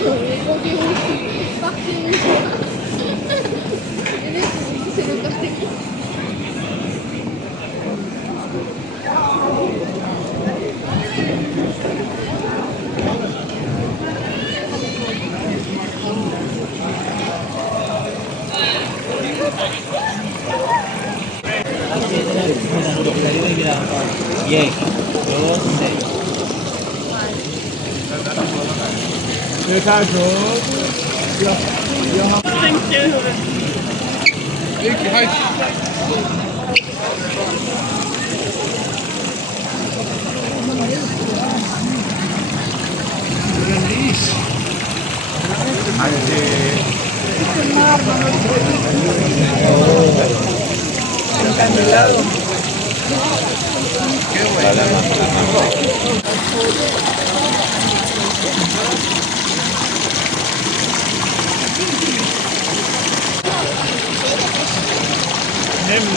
외국인 옷이 빡치는 이래서 새로 깜짝이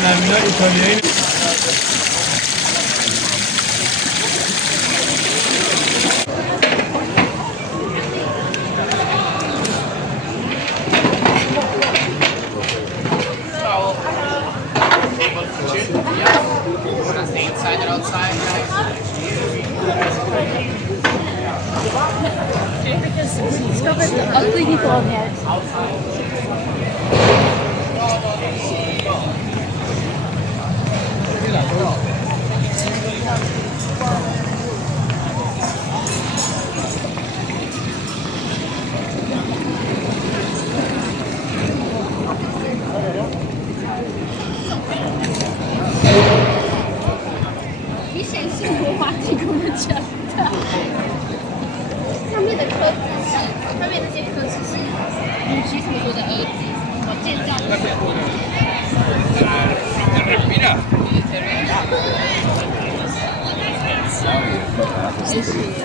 Nemmeno italiani. Inside and outside, guys. Altı gibi olmuyor.明显是魔法提供的奖的，上面的科子是上面那些科子是母鸡什么说的儿子，我建造的。谢谢。